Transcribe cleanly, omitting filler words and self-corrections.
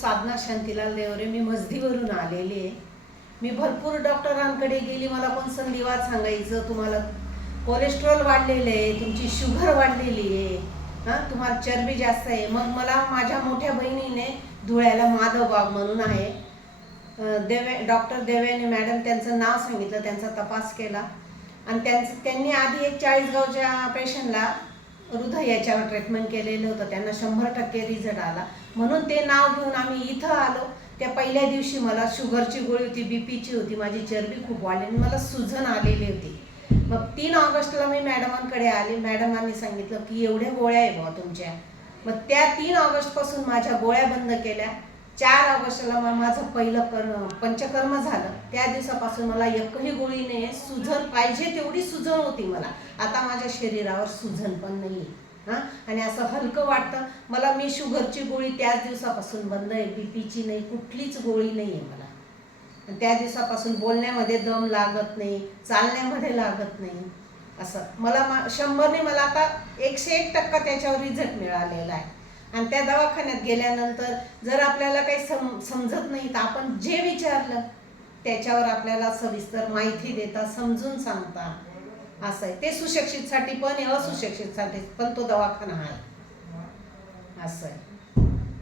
साधना शांतीलाल देवरे. मी मजदीवरून आलेली आहे. मी भरपूर डॉक्टरांकडे गेली. मला पण संधिवात सांगायचं, तुम्हाला कोलेस्ट्रॉल वाढलेलं आहे, तुमची शुगर वाढलेली आहे, तुम्हाला चरबी जास्त आहे. मग मला माझ्या मोठ्या बहिणीने धुळ्याला माधवबाग म्हणून आहे, डॉक्टर देवयानी मॅडम, त्यांचं नाव सांगितलं, त्यांचा तपास केला आणि त्यांनी आधी एक 40 गावच्या पेशंटला हृदयाच्यावर ट्रीटमेंट केलेलं होतं. त्यांना 100% रिझल्ट आला. म्हणून ते नाव घेऊन आम्ही इथं आलो. त्या पहिल्या दिवशी मला शुगरची गोळी होती, बीपीची होती, माझी चरबी खूप वाढली, मला सुजन आलेली होती. मग 3 ऑगस्टला मी मॅडमांकडे आले. मॅडमांनी सांगितलं की एवढ्या गोळ्या आहे बुवा तुमच्या. मग त्या 3 ऑगस्टपासून माझ्या गोळ्या बंद केल्या. 4 ऑगस्टला माझं पहिलं पंचकर्म झालं. त्या दिवसापासून मला एकही गोळी नाही आहे. सुजन पाहिजे तेवढी सुजन होती मला. आता माझ्या शरीरावर सुजन पण नाही आहे, आणि असं हलकं वाटतं मला. मी शुगरची गोळी त्याच दिवसापासून बंद आहे, बीपीची नाही, कुठलीच गोळी नाही आहे मला. आणि त्या दिवसापासून बोलण्यामध्ये दम लागत नाही, चालण्यामध्ये लागत नाही. असं मला 100ने मला आता 101% त्याच्यावर रिझल्ट मिळालेला आहे. आणि त्या दवाखान्यात गेल्यानंतर जर आपल्याला काही समजत नाही तर आपण जे विचारलं त्याच्यावर आपल्याला सविस्तर माहिती देतात, समजून सांगतात. असं आहे. ते सुशिक्षितसाठी पण आहे, असुशिक्षितसाठी पण तो दवाखाना आहे. असं आहे.